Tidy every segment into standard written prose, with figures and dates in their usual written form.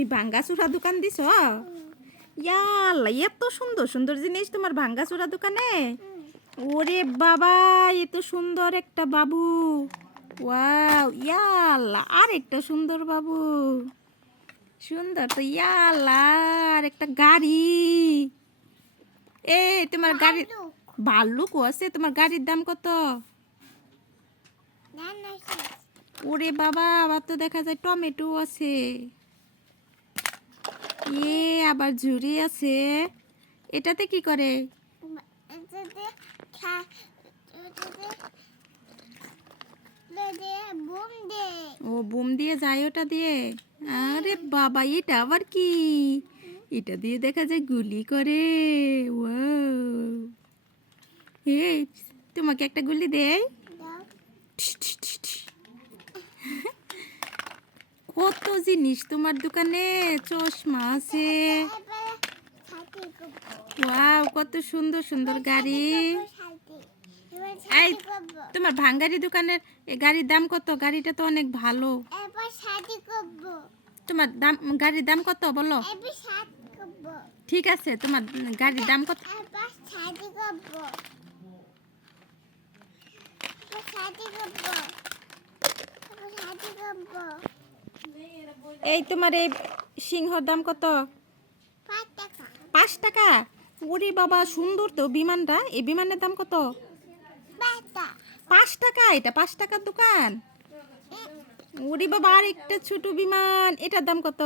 তুমি ভাঙ্গাচুরা দোকান দিছো? ইয়াল্লা, এত সুন্দর সুন্দর জিনিস তোমার ভাঙ্গাচুরা দোকানে। ওরে বাবা, এত সুন্দর একটা বাবু। ওয়াও, ইয়াল্লা, আর একটা সুন্দর বাবু। সুন্দর তো, ইয়াল্লা, আর একটা গাড়ি। তোমার গাড়ি ভাল্লুক আছে। তোমার গাড়ির দাম কত? ওরে বাবা, আবার তো দেখা যায় টমেটো আছে। আবার ঝুড়ি আছে। এটাতে কি করে? ও, বুম দিয়ে যায় ওটা দিয়ে। আরে বাবা, এটা আবার কি? এটা দিয়ে দেখা যায় গুলি করে। ওয়াও, তোমাকে একটা গুলি দেয়। কত জিনিস তোমার দোকানে। চশমা আছে। ওয়াও, কত সুন্দর সুন্দর গাড়ি। এই, তোমার ভাঙ্গারি দোকানের গাড়ির দাম কত? গাড়িটা তো অনেক ভালো। তোমার দাম, গাড়ির দাম কত বলো? ঠিক আছে, তোমার গাড়ির দাম কত? এই তোমার এই সিংহর দাম কত? 5 টাকা। ওরে বাবা, সুন্দর তো বিমানটা। এই বিমানের দাম কত? 5 টাকা। এটা 5 টাকার দোকান। ওরে বাবা, আর একটা ছোট বিমান, এটার দাম কত?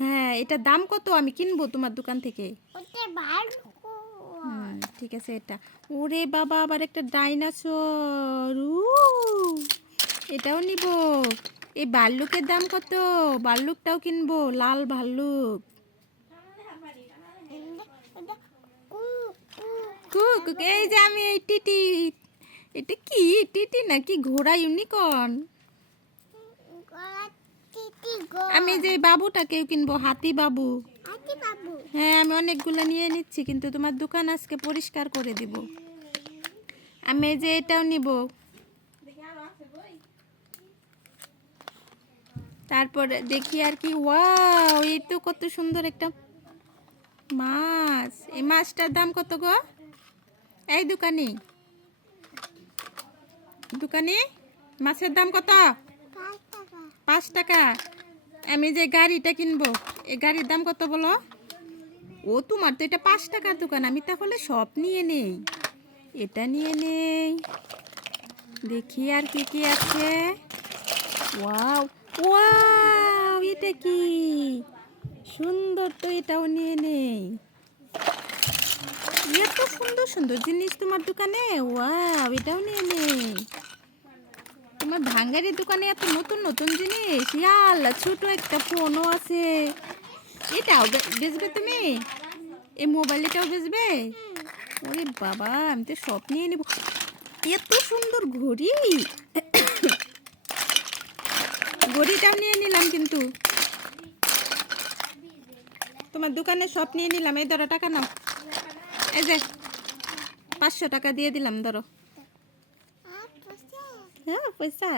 হ্যাঁ, এটার দাম কত? আমি কিনবো তোমার দোকান থেকে। ঠিক আছে, এটা। ওরে বাবা, আবার একটা ডাইনোসর। এটাও নিব। এই ভাল্লুকের দাম কত? ভাল্লুকটাও কিনবো, লাল ভাল্লুক। এই যে আমি এই টিটি, এটা কি টিটি নাকি ঘোড়া ইউনিকর্ন? আমি যে বাবুটাকেও কিনবো, হাতি বাবু। হ্যাঁ, আমি অনেকগুলো নিয়ে নিচ্ছি, কিন্তু তোমার দোকান আজকে পরিষ্কার করে দিব। আমি যে এটাও নিব। তারপর দেখি আর কি। ওয়াও, এই তো কত সুন্দর একটা মাছ। এই মাছটার দাম কত গো? এই দোকানি, দোকানি, মাছের দাম কত? 5 টাকা। আমি যে গাড়িটা কিনবো, এই গাড়ির দাম কত বলো? ও, তোমার তো এটা 5 টাকার দোকান। আমি তাহলে সব নিয়ে নেই। এটা নিয়ে নেই। দেখি আর কি কি আছে। ওয়াও, ওয়াও, এটা কি সুন্দর তো, এটাও নিয়ে নেই। এত সুন্দর সুন্দর জিনিস তোমার দোকানে। ওয়াও, এটাও নিয়ে নেই। তোমার ভাঙ্গারির দোকানে এত নতুন নতুন জিনিস। ইয়াল্লা, ছোট একটা ফোনও আছে। এটাও বেচবে তুমি? এই মোবাইলটাও বেচবে? ওরে বাবা, আমি তো সব নিয়ে নেব। এত সুন্দর ঘড়ি। ঘড়িটাও নিয়ে নিলাম, কিন্তু তোমার দোকানে সব নিয়ে নিলাম। এই ধরো, টাকা নাও। এই যে 500 টাকা দিয়ে দিলাম, ধরো। হ্যাঁ, পয়সা।